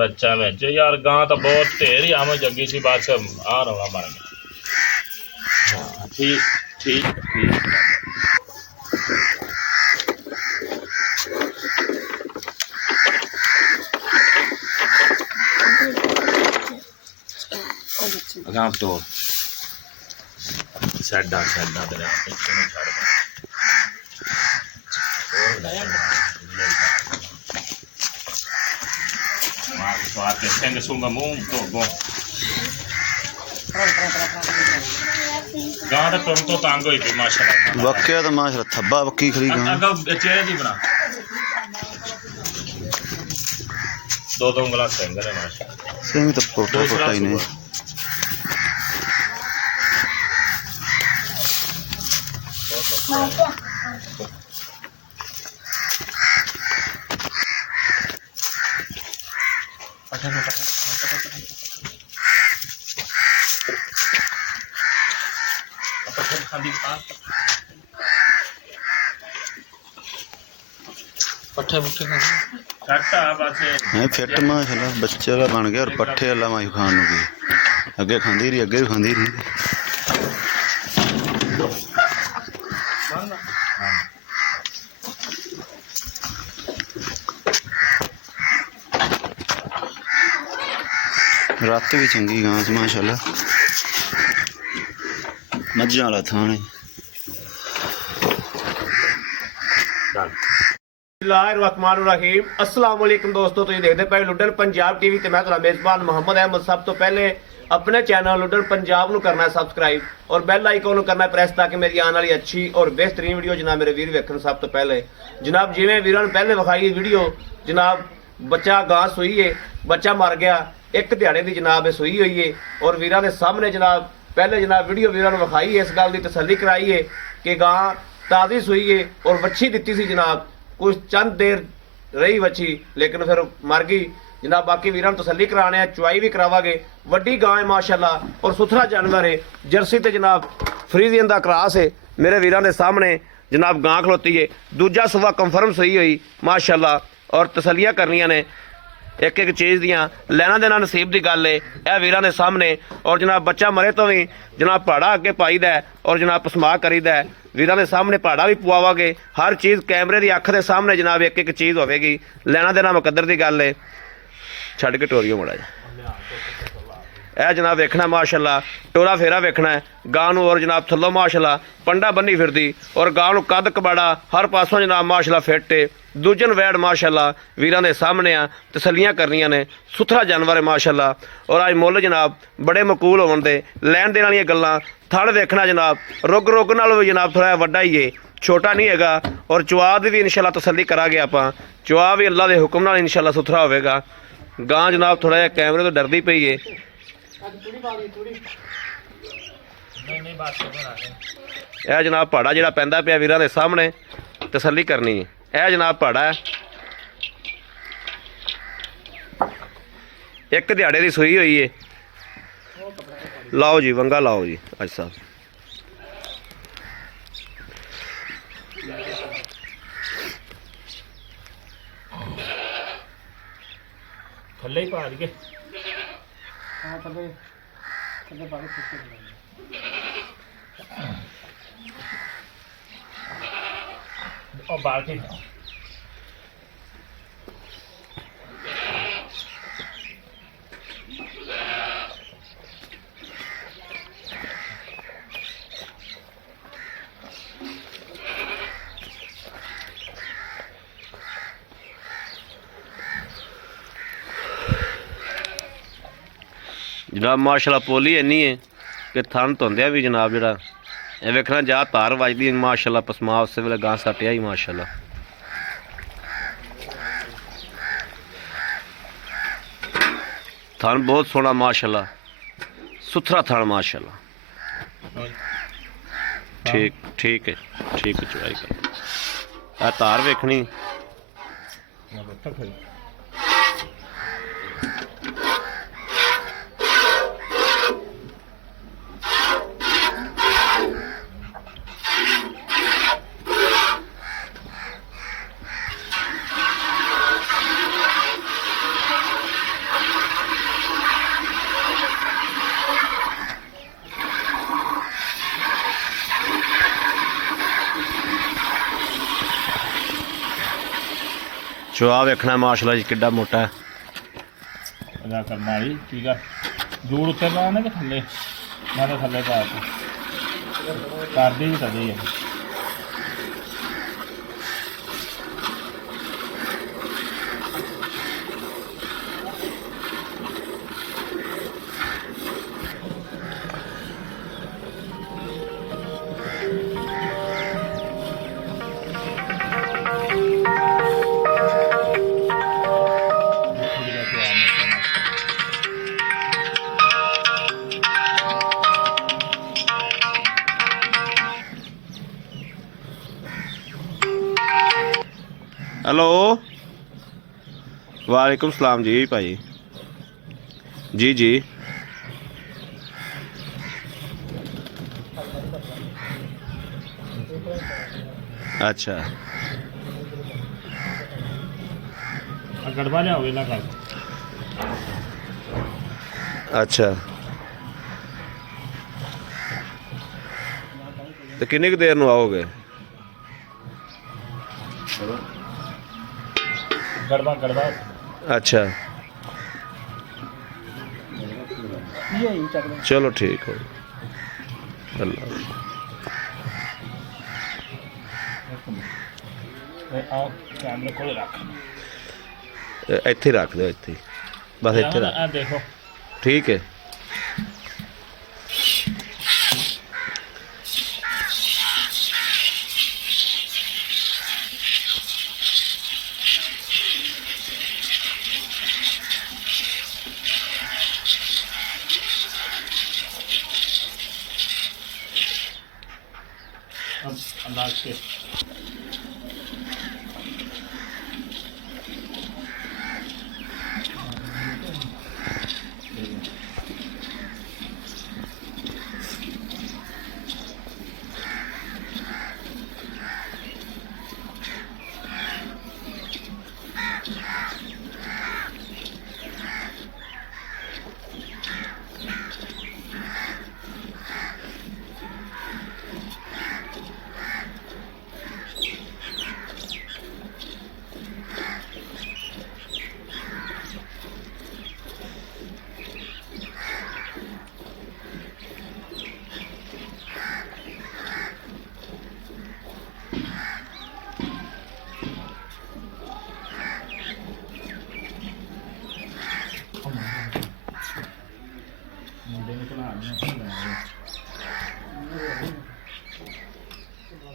बच्चा में जो यार गां तो बहुत ढेर ही आम जगी सी बस आ रहा मर गया। हाँ ठीक ठीक ठीक। गांव तो साडा साडा तेरा पिछे नहीं छड़ मार के सिंग सुंगा मुंह तो गो गांव तो तंग होई पई माशाल्लाह। वक्या तो माशाल्लाह थब्बा वक्की खरी गां अगर चेहरे दी बना दो दो उंगला सिंग ने माशाल्लाह। सिंह तो पोटा पोटा ही नहीं। पट्ठे पुट्ठे खाटा बस मैं फिट माशाल्लाह बच्चे वाला बन गया और पट्ठे वाला माई खान ਨੂੰ गई अगे खांदी रही अगे भी खांदी रही। रात भी चंगी घास माशाल्लाह मज्जां वाला थान है। बिस्मिल्लाहिर्रहमानिर्रहीम अस्सलाम वालेकुम दोस्तों, तुसीं देखदे पए लुडन पंजाब टीवी ते मैं तुहाडा मेज़बान मोहम्मद अहमद। सब तो पहले अपने चैनल लुडन पंजाब नूं करना है सब्सक्राइब और बैल आइकन नूं करना है प्रेस ताकि मेरी आने वाली अच्छी और बेहतरीन वीडियो जनाब मेरे वीर वेखण। सब तो पहले जनाब जिवें वीरां नूं पहले विखाई वीडियो जनाब बच्चा गां सूई है, बच्चा मर गया, एक दिहाड़े की जनाब ये सूई हुई है और वीरां दे सामने जनाब पहले जनाब वीडियो वीरां नूं विखाई है, इस गल की तसल्ली कराई है कि गां ताज़ी सूई है और बच्ची दित्ती सी जनाब, कुछ चंद देर रही बच्ची लेकिन फिर मर गई जनाब। बाकी वीरां तसल्ली कराने चुआई भी करावांगे। वड्डी गां है माशाल्लाह और सुथरा जानवर है, जर्सी ते जनाब फ्रीजियन दा क्रॉस है। मेरे वीरां दे सामने जनाब गां खलोती है, दूजा सुबह कंफर्म सही हुई माशाल्लाह और तसल्लियां करनियां ने एक एक चीज़ दियां लैना देना नसीब की गल है यह वीरां दे सामने। और जनाब बच्चा मरे तो भी जनाब पहाड़ा अगे पाईदा है और जनाब पसमा करीदा है। वीरां दे सामने पहाड़ा भी पवावांगे, हर चीज़ कैमरे की अख के सामने जनाब एक एक चीज़ होवेगी। लैना देना मुकद्दर की गल है। छड़ के टोरियो मुड़ा यह जनाब वेखना माशाल्लाह, टोरा फेरा वेखना है गां नूं और जनाब थल्लों माशाल्लाह पंडा बन्नी फिरदी और गां नूं कद कबाड़ा हर पासों जनाब माशाल्लाह फिट है। दूजन वैड माशाल्लाह वीरां दे सामने आ, तसल्लियां करनियां ने, सुथरा जानवर है माशाल्लाह। और अज मुੱਲ जनाब बड़े मकूल होवन दे लैन देन वालियां गल्लां। थण वेखना जनाब रुग रुग नाल भी जनाब थोड़ा वड्डा ही है, छोटा नहीं हैगा। और चुआद भी इंशाल्लाह तसल्ली करांगे आपां, चुआ भी अल्लाह के हुक्म नाल इंशाल्लाह सुथरा होवेगा। गां जनाब थोड़ा जिहा कैमरे तो डरदी पई है। यह जनाब पहाड़ा जिहड़ा पैंदा पिया वीरां दे सामने तसल्ली करनी है। यह जनाब पहाड़ा है एक दिहाड़े की सूई हुई है। लाओ जी वंगा लाओ जी अज साहब। थल्ले ही पा दिए और बाल्टी जनाब माशाल्लाह पोली इन्नी है कि थन धोंदिया भी जनाब जरा ये वेखना जा तार वजदी माशाल्लाह पसमा उस वेले गां सट्टिया ही माशाल्लाह। थन बहुत सोहना माशाल्लाह, सुथरा थन माशाल्लाह। ठीक ठीक है चुआई कर तार वेखनी ਚਵਾ ਵੇਖਣਾ ਮਾਸ਼ਾਅੱਲਾ ਜੀ ਕਿੱਡਾ ਮੋਟਾ ਹੈ। ਇਹਦਾ ਕਰਨਾ ਜੀ ਠੀਕ ਆ। ਜੂੜ ਉੱਤੇ ਪਾਣਾ ਕਿ ਥੱਲੇ? ਮੈਂ ਤਾਂ ਥੱਲੇ ਪਾ ਤਾ। ਕਰਦੀ ਵੀ ਤਦੇ ਆ। हेलो वालेकुम सलाम जी भाई जी जी अच्छा गड़बा लियाओगे ना कर। अच्छा तो किन्नी देर नू आओगे? गड़बा गड़बा अच्छा चलो ठीक हो अल्लाह आओ कैमरे को रख। ਇੱਥੇ ਰੱਖ ਦਿਓ ਇੱਥੇ ਬਸ ਇੱਥੇ ਰੱਖ। आ देखो ठीक है अब अंदाज के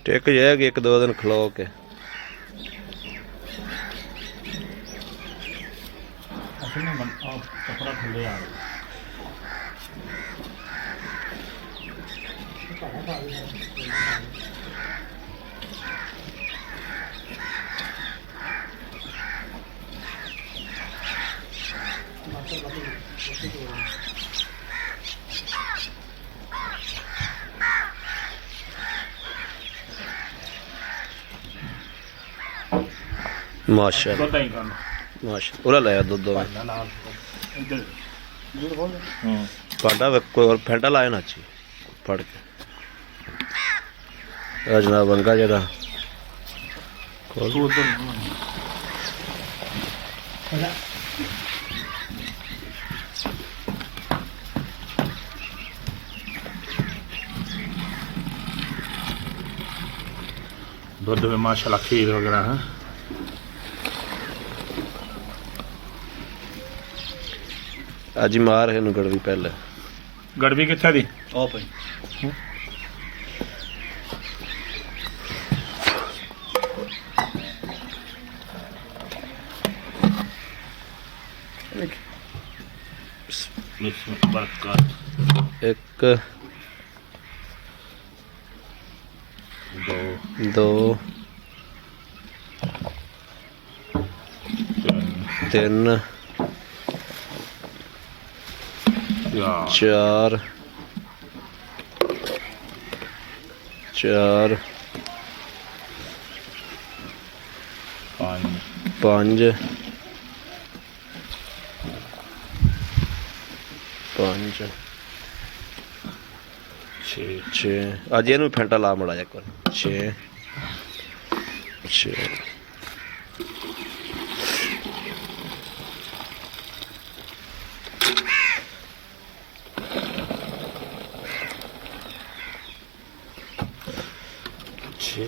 टिक जाएगी एक दो दिन खलो के। कपड़ा खुले आ माशाअल्लाह पता ही करना माशा ओला लाया दूध इधर पांडा कोई और फेंटा लाया ना अच्छी फड़ के जनाब बंगा जरा खोल दूध में माशाल्लाह खीर वगैरह है। अज मार है गड़वी पहले गड़बी कित्थे दी ओ भाई एक दो तीन चार चार पांच पांच छे अज इनू फेंटा ला मड़ा एक बार छे छे 6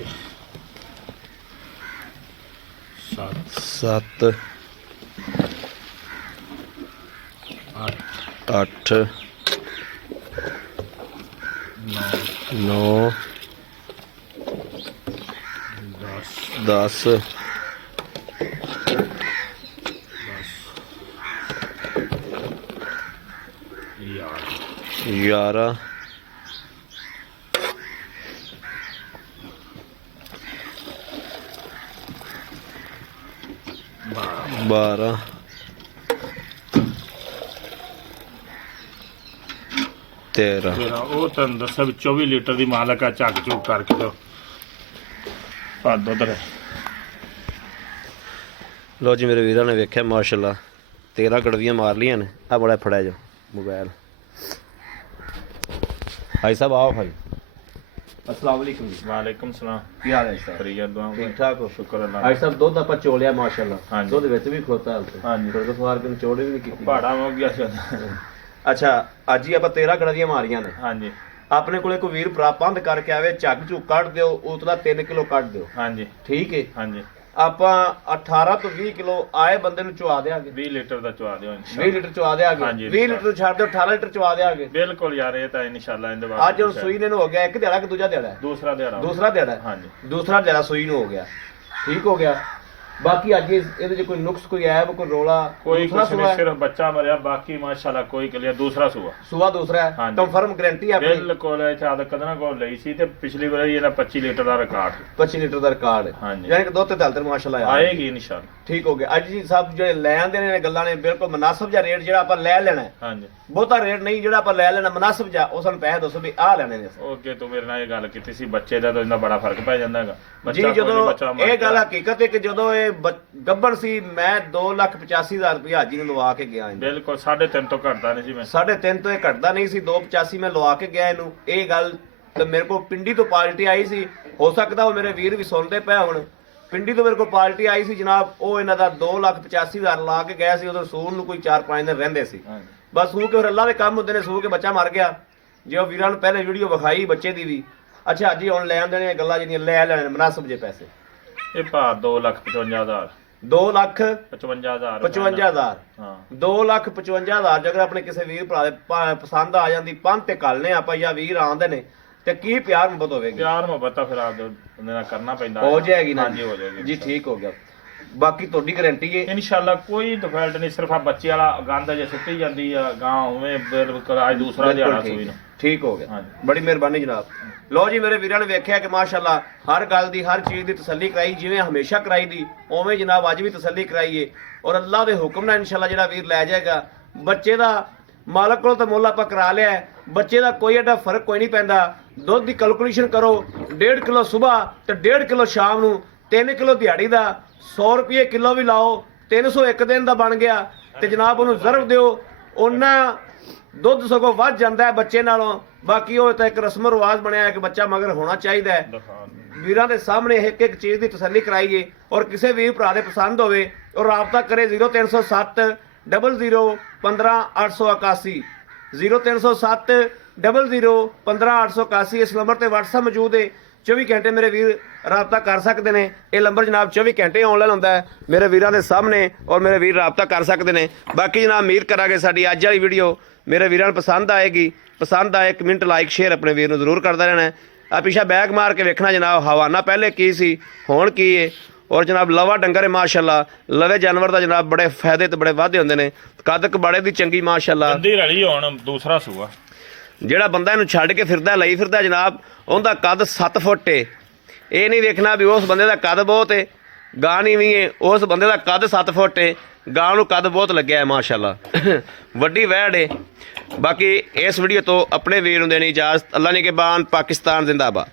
7 7 8 8 9 9 10 10 11 12 13 ਤੇਰਾ ਉਹ ਤੁਹਾਨੂੰ ਦੱਸਿਆ ਵੀ 24 ਲੀਟਰ ਦੀ ਮਾਲਕ ਆ ਝੱਗ ਝੁੱਗ ਕਰਕੇ ਦੋ ਦੁੱਧ ਹੈ। ਲੋ ਜੀ ਮੇਰੇ ਵੀਰਾਂ ਨੇ ਵੇਖਿਆ ਮਾਸ਼ਾਅੱਲਾ 13 ਗੜਵੀਆਂ ਮਾਰ ਲੀਆਂ ਨੇ। ਆ ਬੜਾ ਫੜਿਆ ਜੋ ਮੋਬਾਈਲ ਭਾਈ ਸਾਹਿਬ ਆਓ ਭਾਈ। अस्सलाम वालेकुम जी। ਵਾਲੇਕਮ ਸਲਾਮ ਕੀ ਹਾਲ ਹੈ ਸਰ? ਫਰੀਆ ਦੁਆ ਠੀਕ ਠਾਕ ਹੋ? ਸ਼ੁਕਰ ਅੱਲਾਹ ਭਾਈ ਸਾਹਿਬ ਦੁੱਧ ਆਪਾਂ ਚੋਲਿਆ ਮਾਸ਼ਾਅੱਲਾ। ਹਾਂਜੀ। ਦੁੱਧ ਵਿੱਚ ਵੀ ਖੋਤਾ ਹਾਲ ਤੇ ਹਾਂਜੀ। ਤੁਹਾਡੇ ਸਵਾਰ ਕੇ ਚੋੜੇ ਵੀ ਨਹੀਂ ਕੀਤੀ। ਪਹਾੜਾ ਹੋ ਗਿਆ ਸੀ ਅੱਛਾ ਅੱਜ ਹੀ ਆਪਾਂ 13 ਗੜਵੀਆਂ ਮਾਰੀਆਂ ਨੇ। ਹਾਂਜੀ ਆਪਣੇ ਕੋਲੇ ਕੋਈ ਵੀਰ ਭਰਾ ਬੰਦ ਕਰਕੇ ਆਵੇ ਝੱਗ ਝੁੱਗ ਕੱਢ ਦਿਓ ਉਤਲਾ 3 ਕਿਲੋ ਕੱਢ ਦਿਓ। ਹਾਂਜੀ ਠੀਕ ਹੈ ਹਾਂਜੀ ਆਪਾਂ 18 ਤੋਂ 20 ਕਿਲੋ ਆਏ ਬੰਦੇ ਨੂੰ ਚੁਆ ਦੇਾਂਗੇ। 20 ਲੀਟਰ ਦਾ ਚਵਾ ਦਿਓ 20 ਲੀਟਰ ਚੁਆ ਦੇਾਂਗੇ। ਹਾਂਜੀ, 20 ਲੀਟਰ ਛੱਡ ਦਿਓ 18 ਲੀਟਰ ਚੁਆ ਦੇਾਂਗੇ। ਬਿਲਕੁਲ ਯਾਰ ਇਹ ਤਾਂ ਇਨਸ਼ਾਅੱਲਾ ਇਹਦੇ ਬਾਅਦ ਅੱਜ ਹੁਣ ਸੂਈ ਨੇ ਨੂੰ ਹੋ ਗਿਆ ਇੱਕ ਦਿਹਾੜਾ ਕਿ ਦੂਜਾ ਦਿਹਾੜਾ ਹੈ? ਦੂਸਰਾ ਦਿਹਾੜਾ ਦੂਸਰਾ ਦਿਹਾੜਾ ਹੈ। ਹਾਂਜੀ ਦੂਸਰਾ ਦਿਹਾੜਾ ਸੂਈ ਨੂੰ ਹੋ ਗਿਆ। ਠੀਕ ਹੋ ਗਿਆ। ਬਾਕੀ ਅੱਜ ਇਹਦੇ ਚ ਕੋਈ ਨੁਕਸ ਕੋਈ ਐਬ ਕੋਈ ਰੋਲਾ ਕੋਈ ਦੂਸਰਾ ਕੁਛ ਨਹੀਂ ਸਿਰਫ ਬੱਚਾ ਮਰਿਆ ਬਾਕੀ ਮਾਸ਼ਾਅੱਲਾ ਕੋਈ ਕਲੀਅਰ ਦੂਸਰਾ ਸੂਆ ਸੂਆ ਦੂਸਰਾ ਹੈ। ਹਾਂਜੀ। ਕੰਫਰਮ ਗਾਰੰਟੀ ਆਪਣੀ ਬਿਲਕੁਲ ਇਹ ਚਾਦ ਕਦਨਾ ਕੋਲ ਲਈ ਸੀ ਤੇ ਪਿਛਲੀ ਵਾਰੀ ਇਹਦਾ 25 ਲੀਟਰ ਦਾ ਰਿਕਾਰਡ 25 ਲੀਟਰ ਦਾ ਰਿਕਾਰਡ ਹੈ। ਹਾਂਜੀ। ਯਾਨੀ ਕਿ ਦੁੱਧ ਤੇ ਦਲਦਰ ਮਾਸ਼ਾਅੱਲਾ ਆਏਗੀ ਇਨਸ਼ਾਅੱਲਾ। ਠੀਕ ਹੋ ਗਿਆ। ਅੱਜ ਜੀ ਸਭ ਜਿਹੜੇ ਲੈ ਆਂਦੇ ਨੇ ਗੱਲਾਂ ਨੇ ਬਿਲਕੁਲ ਮੁਨਾਸਬ ਜਿਹਾ ਰੇਟ ਜਿਹੜਾ ਆਪਾਂ ਲੈ ਲੈਣਾ ਹੈ। ਹਾਂਜੀ ਬਹੁਤਾ ਰੇਟ ਨਹੀਂ ਜਿਹੜਾ ਆਪਾਂ ਲੈ ਲੈਣਾ ਮੁਨਾਸਬ ਜਿਹਾ ਉਹ ਸਾਨੂੰ ਪੈਸੇ ਦੱਸੋ ਵੀ ਆਹ ਲੈਣੇ ਨੇ। ਉਹ ਅੱਗੇ ਤੂੰ ਮੇਰੇ ਨਾਲ ਇਹ ਗੱਲ ਕੀਤੀ ਸੀ ਬੱਚੇ ਦਾ ਤਾਂ ਇਹਨਾਂ ਬੜਾ ਫਰਕ ਪੈ ਜਾਂਦਾ ਹੈਗਾ। ਜੀ ਬੱਚਾ ਕੋਈ ਜਦੋਂ ਨਹੀਂ, ਬੱਚਾ ਮਰ ਇਹ ਗੱਲ ਗਿਆ। ਹਕੀਕਤ ਹੈ ਕਿ ਜਦੋਂ ਇਹ ਗੱਬਣ ਸੀ ਮੈਂ 2,85,000 ਰੁਪਏ ਹਾਜੀ ਨੂੰ ਲਵਾ ਕੇ ਗਿਆ ਇਹਨੂੰ। ਬਿਲਕੁਲ 3.5 ਤੋਂ ਘਟਦਾ ਨਹੀਂ ਸੀ ਮੈਂ 3.5 ਤੋਂ ਇਹ ਘਟਦਾ ਨਹੀਂ ਸੀ। 285 ਮੈਂ ਲਵਾ ਕੇ ਗਿਆ ਇਹਨੂੰ। ਇਹ ਗੱਲ ਤੇ ਮੇਰੇ ਕੋਲ ਪਿੰਡੀ ਤੋਂ ਪਾਰਟੀ ਆਈ ਸੀ। ਹੋ ਸਕਦਾ ਉਹ ਮੇਰੇ ਵੀਰ ਵੀ ਸੁਣਦੇ ਪਏ ਹੁਣ। ਪਿੰਡੀ ਤੋਂ ਮੇਰੇ ਕੋਲ ਪਾਰਟੀ ਆਈ ਸੀ ਜਨਾਬ। ਉਹ ਇਹਨਾਂ ਦਾ 2,85,000 ਲਾ ਕੇ ਗਿਆ ਸੀ। ਉਦੋਂ ਸੂਣ ਨੂੰ ਕੋਈ 4-5 ਦਿਨ ਰਹਿੰਦੇ ਸੀ। ਹਾਂਜੀ ਬਸ ਸੂ ਕੇ ਫਿਰ ਅੱਲਾ ਦੇ ਕੰਮ ਹੁੰਦੇ ਨੇ। ਸੂ ਕੇ ਬੱਚਾ ਮਰ ਗਿਆ। ਜੇ ਉਹ ਵੀਰਾਂ ਨੂੰ ਪਹਿਲੇ ਵੀਡੀਓ ਵਿਖਾਈ ਬੱਚੇ ਦੀ ਵੀ। ਅੱਛਾ ਅੱਜ ਹੀ ਹੁਣ ਲੈ ਆਉਂਦੇ ਨੇ ਗੱਲਾਂ ਜਿਹੜੀਆਂ ਲੈ ਲੈਣੇ ਮੁਨਾਸਬ ਜੇ ਪੈਸੇ। ਇਹ ਭਾਅ 2,55,000 2,55,000 55,000 ਹਾਂ 2,55,000 ਜੇ ਅਗਰ ਆਪਣੇ ਕਿਸੇ ਵੀਰ ਭਰਾ ਦੇ ਪਸੰਦ ਆ ਜਾਂਦੀ ਪੰਨ ਤੇ ਕੱਲਨੇ ਆਪਾਂ ਜਾਂ ਵੀਰ ਆਉਂਦੇ ਨੇ ਤੇ ਕੀ ਪਿਆਰ ਮੁਹੱਬਤ ਹੋਵੇਗੀ। ਪਿਆਰ ਮੁਹੱਬਤ ਤਾਂ ਫਿਰ ਆਪ ਬੰਦੇ ਨਾਲ ਕਰਨਾ ਪੈਂਦਾ ਹੋ ਜਾਏਗੀ ਨਾ ਹਾਂਜੀ ਹੋ ਜਾਏਗੀ ਜੀ। ਠੀਕ ਹੋ ਗਿਆ। ਬਾਕੀ ਤੁਹਾਡੀ ਗਾਰੰਟੀ ਹੈ ਇਨਸ਼ਾਅੱਲਾ ਕੋਈ ਡਿਫਾਲਟ ਨਹੀਂ। ਸਿਰਫ ਆ ਬੱਚੇ ਵਾਲਾ ਗੰਦ ਜੇ ਸੁੱਟੀ ਜਾਂਦੀ ਆ ਗਾਂ ਉਵੇਂ ਬਿਲਕੁਲ ਅੱਜ ਦੂਸਰਾ ਦਿਹਾੜਾ ਸੂਈ ਨੂੰ। ਠੀਕ ਹੋ ਗਿਆ। ਹਾਂਜੀ। ਬੜੀ ਮਿਹਰਬਾਨੀ ਜਨਾਬ। ਲੋ ਜੀ ਮੇਰੇ ਵੀਰਾਂ ਨੇ ਵੇਖਿਆ ਕਿ ਮਾਸ਼ਾਅੱਲਾ ਹਰ ਗੱਲ ਦੀ ਹਰ ਚੀਜ਼ ਦੀ ਤਸੱਲੀ ਕਰਾਈ ਜਿਵੇਂ ਹਮੇਸ਼ਾ ਕਰਾਈ ਦੀ ਉਵੇਂ ਜਨਾਬ ਅੱਜ ਵੀ ਤਸੱਲੀ ਕਰਾਈਏ ਔਰ ਅੱਲਾਹ ਦੇ ਹੁਕਮ ਨਾਲ ਇਨਸ਼ਾਅੱਲਾ ਜਿਹੜਾ ਵੀਰ ਲੈ ਜਾਏਗਾ ਬੱਚੇ ਦਾ ਮਾਲਕ ਕੋਲ ਤਾਂ ਮੁੱਲ ਆਪਾਂ ਕਰਾ ਲਿਆ ਹੈ। ਬੱਚੇ ਦਾ ਕੋਈ ਐਡਾ ਫਰਕ ਕੋਈ ਨਹੀਂ ਪੈਂਦਾ। ਦੁੱਧ ਦੀ ਕੈਲਕੂਲੇਸ਼ਨ ਕਰੋ 1.5 ਕਿਲੋ ਸਵੇਰ ਤੇ 1.5 ਕਿਲੋ ਸ਼ਾਮ ਨੂੰ 3 ਕਿਲੋ ਦਿਹਾੜੀ ਦਾ 100 ਰੁਪਏ ਕਿਲੋ ਵੀ ਲਾਓ 301 ਦਿਨ ਦਾ ਬਣ ਗਿਆ ਤੇ ਜਨਾਬ ਉਹਨੂੰ ਜ਼ਰਬ ਦਿਓ ਉਹਨਾਂ ਦੁੱਧ ਸਗੋਂ ਵੱਧ ਜਾਂਦਾ ਹੈ ਬੱਚੇ ਨਾਲੋਂ। ਬਾਕੀ ਉਹ ਤਾਂ ਇੱਕ ਰਸਮ ਰਿਵਾਜ ਬਣਿਆ ਹੈ ਕਿ ਬੱਚਾ ਮਗਰ ਹੋਣਾ ਚਾਹੀਦਾ ਹੈ। ਵੀਰਾਂ ਦੇ ਸਾਹਮਣੇ ਇੱਕ ਇੱਕ ਚੀਜ਼ ਦੀ ਤਸੱਲੀ ਕਰਾਈਏ ਔਰ ਕਿਸੇ ਵੀਰ ਭਰਾ ਦੇ ਪਸੰਦ ਹੋਵੇ ਔਰ ਰਾਬਤਾ ਕਰੇ 0307 00 15 881 0307 00 15 881 ਇਸ ਨੰਬਰ ਤੇ WhatsApp ਮੌਜੂਦ ਹੈ। 24 ਘੰਟੇ ਮੇਰੇ ਵੀਰ ਰਾਬਤਾ ਕਰ ਸਕਦੇ ਨੇ। ਇਹ ਨੰਬਰ ਜਨਾਬ 24 ਘੰਟੇ ਆਨਲਾਈਨ ਹੁੰਦਾ ਹੈ ਮੇਰੇ ਵੀਰਾਂ ਦੇ ਸਾਹਮਣੇ ਔਰ ਮੇਰੇ ਵੀਰ ਰਾਬਤਾ ਕਰ ਸਕਦੇ ਨੇ। ਬਾਕੀ ਜਨਾਬ ਉਮੀਦ ਕਰਾਂਗੇ ਸਾਡੀ ਅੱਜ ਵਾਲੀ ਵੀਡੀਓ ਮੇਰੇ ਵੀਰਾਂ ਨੂੰ ਪਸੰਦ ਆਏਗੀ। ਪਸੰਦ ਆਏ 1 ਮਿੰਟ ਲਾਈਕ ਸ਼ੇਅਰ ਆਪਣੇ ਵੀਰ ਨੂੰ ਜ਼ਰੂਰ ਕਰਦਾ ਰਹਿਣਾ। ਆ ਪਿੱਛਾ ਬੈਗ ਮਾਰ ਕੇ ਵੇਖਣਾ ਜਨਾਬ ਹਵਾਨਾ ਪਹਿਲੇ ਕੀ ਸੀ ਹੁਣ ਕੀ ਹੈ। ਔਰ ਜਨਾਬ ਲਵਾ ਡੰਗਰ ਹੈ ਮਾਸ਼ਾਅੱਲਾ। ਲਵੇ ਜਾਨਵਰ ਦਾ ਜਨਾਬ ਬੜੇ ਫਾਇਦੇ ਤੇ ਬੜੇ ਵਾਧੇ ਹੁੰਦੇ ਨੇ। ਕੱਦ ਕਬਾੜੇ ਦੀ ਚੰਗੀ ਮਾਸ਼ਾਅੱਲਾ। ਬੰਦੀ ਰਲੀ ਹੁਣ ਦੂਸਰਾ ਸੂਆ ਜਿਹੜਾ ਬੰਦਾ ਇਹਨੂੰ ਛੱਡ ਕੇ ਫਿਰਦਾ ਲਈ ਫਿਰਦਾ ਜਨਾਬ ਉਹਦਾ ਕੱਦ 7 ਫੁੱਟ ਏ। ਇਹ ਨਹੀਂ ਵੇਖਣਾ ਵੀ ਉਸ ਬੰਦੇ ਦਾ ਕੱਦ ਬਹੁਤ ਏ ਗਾਂ ਨਹੀਂ ਵੀ ਏ। ਉਸ ਬੰਦੇ ਦਾ ਕੱਦ 7 ਫੁੱਟ ਏ ਗਾਂ ਨੂੰ ਕੱਦ ਬਹੁਤ ਲੱਗਿਆ ਹੈ ਮਾਸ਼ਾਅੱਲਾ। ਵੱਡੀ ਵਹਿੜ ਏ। ਬਾਕੀ ਇਸ ਵੀਡੀਓ ਤੋਂ ਆਪਣੇ ਵੀਰ ਨੂੰ ਦੇਣੀ ਇਜਾਜ਼ਤ। ਅੱਲਾ ਨਿਗਹਿਬਾਨ। ਪਾਕਿਸਤਾਨ ਜ਼ਿੰਦਾਬਾਦ।